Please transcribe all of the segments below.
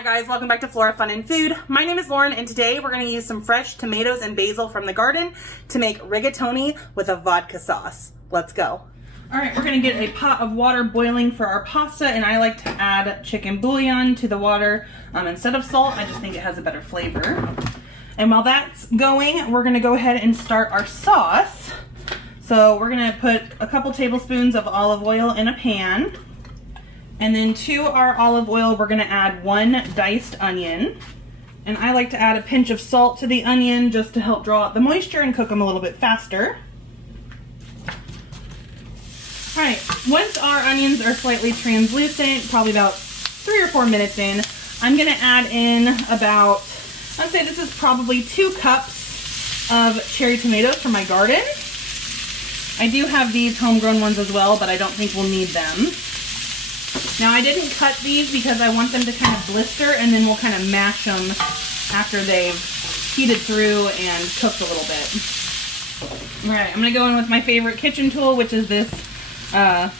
Hi guys, welcome back to Flora Fun and Food. My name is Lauren and today we're going to use some fresh tomatoes and basil from the garden to make rigatoni with a vodka sauce. Let's go. Alright, we're going to get a pot of water boiling for our pasta, and I like to add chicken bouillon to the water instead of salt. I just think it has a better flavor. And while that's going, we're going to go ahead and start our sauce. So we're going to put a couple tablespoons of olive oil in a pan. And then to our olive oil, we're gonna add 1 diced onion. And I like to add a pinch of salt to the onion just to help draw out the moisture and cook them a little bit faster. All right, once our onions are slightly translucent, probably about 3 or 4 minutes in, I'm gonna add in about, I'd say this is probably 2 cups of cherry tomatoes from my garden. I do have these homegrown ones as well, but I don't think we'll need them. Now I didn't cut these because I want them to kind of blister, and then we'll kind of mash them after they've heated through and cooked a little bit. Alright, I'm going to go in with my favorite kitchen tool, which is this, I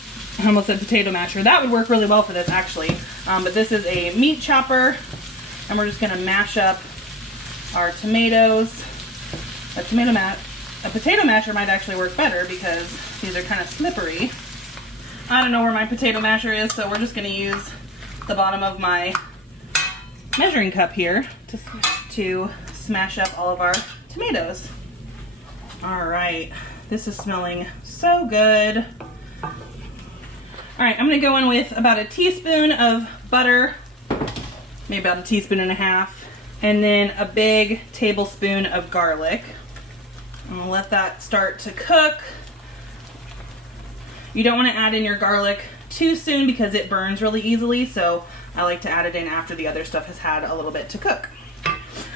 almost said potato masher. That would work really well for this actually. But this is a meat chopper, and we're just going to mash up our tomatoes. A potato masher might actually work better because these are kind of slippery. I don't know where my potato masher is, so we're just going to use the bottom of my measuring cup here to smash up all of our tomatoes. Alright, this is smelling so good. Alright, I'm going to go in with about a teaspoon of butter, maybe about a teaspoon and a half, and then a big tablespoon of garlic. I'm going to let that start to cook. You don't want to add in your garlic too soon because it burns really easily, so I like to add it in after the other stuff has had a little bit to cook.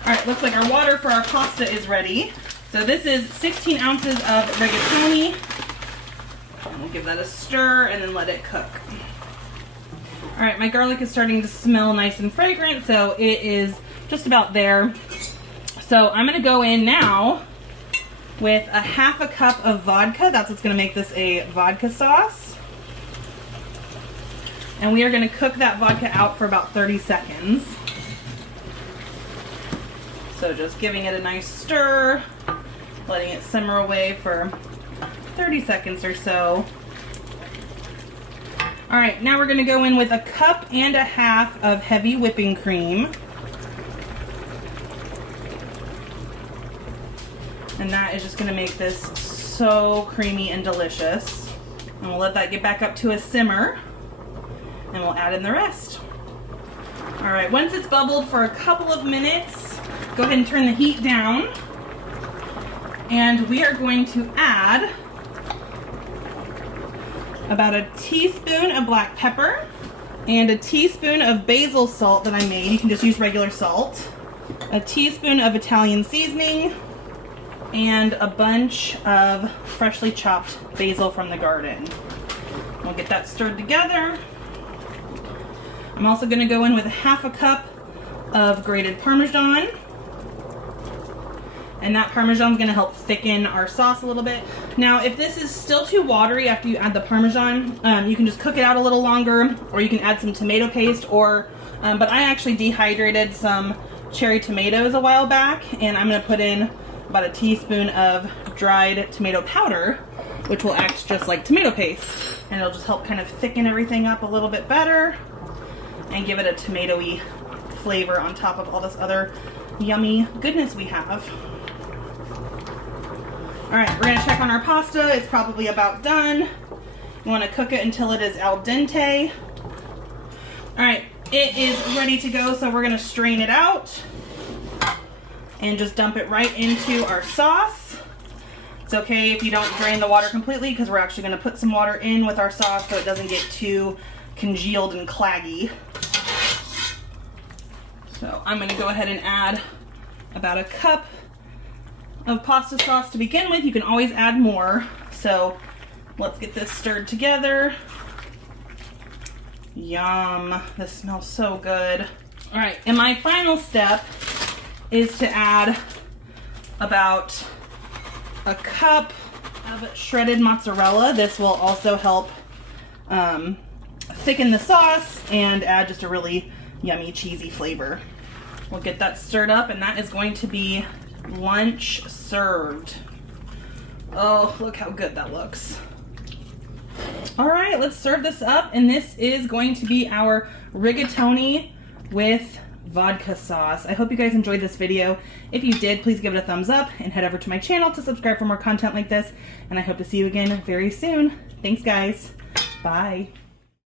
Alright, looks like our water for our pasta is ready. So this is 16 ounces of rigatoni. And we'll give that a stir and then let it cook. Alright, my garlic is starting to smell nice and fragrant, so it is just about there. So I'm going to go in now with a half a cup of vodka. That's what's going to make this a vodka sauce. And we are going to cook that vodka out for about 30 seconds. So just giving it a nice stir, letting it simmer away for 30 seconds or so. Alright, now we're going to go in with a cup and a half of heavy whipping cream. And that is just going to make this so creamy and delicious. And we'll let that get back up to a simmer. And we'll add in the rest. Alright, once it's bubbled for a couple of minutes, go ahead and turn the heat down. And we are going to add about a teaspoon of black pepper and a teaspoon of basil salt that I made. You can just use regular salt. A teaspoon of Italian seasoning, and a bunch of freshly chopped basil from the garden. We'll get that stirred together. I'm also going to go in with half a cup of grated Parmesan. And that Parmesan is going to help thicken our sauce a little bit. Now, if this is still too watery after you add the Parmesan, you can just cook it out a little longer, or you can add some tomato paste, or, but I actually dehydrated some cherry tomatoes a while back, and I'm going to put in about a teaspoon of dried tomato powder, which will act just like tomato paste, and it'll just help kind of thicken everything up a little bit better and give it a tomatoey flavor on top of all this other yummy goodness we have. Alright, we're going to check on our pasta. It's probably about done. You want to cook it until it is al dente. Alright, it is ready to go, so we're going to strain it out and just dump it right into our sauce. It's okay if you don't drain the water completely, because we're actually going to put some water in with our sauce so it doesn't get too congealed and claggy. So I'm going to go ahead and add about a cup of pasta sauce to begin with. You can always add more. So let's get this stirred together. Yum, this smells so good. All right, and my final step is to add about a cup of shredded mozzarella. This will also help thicken the sauce and add just a really yummy cheesy flavor. We'll get that stirred up, and that is going to be lunch served. Oh, look how good that looks. All right, let's serve this up, and this is going to be our rigatoni with vodka sauce. I hope you guys enjoyed this video. If you did, please give it a thumbs up and head over to my channel to subscribe for more content like this, and I hope to see you again very soon. Thanks, guys. Bye.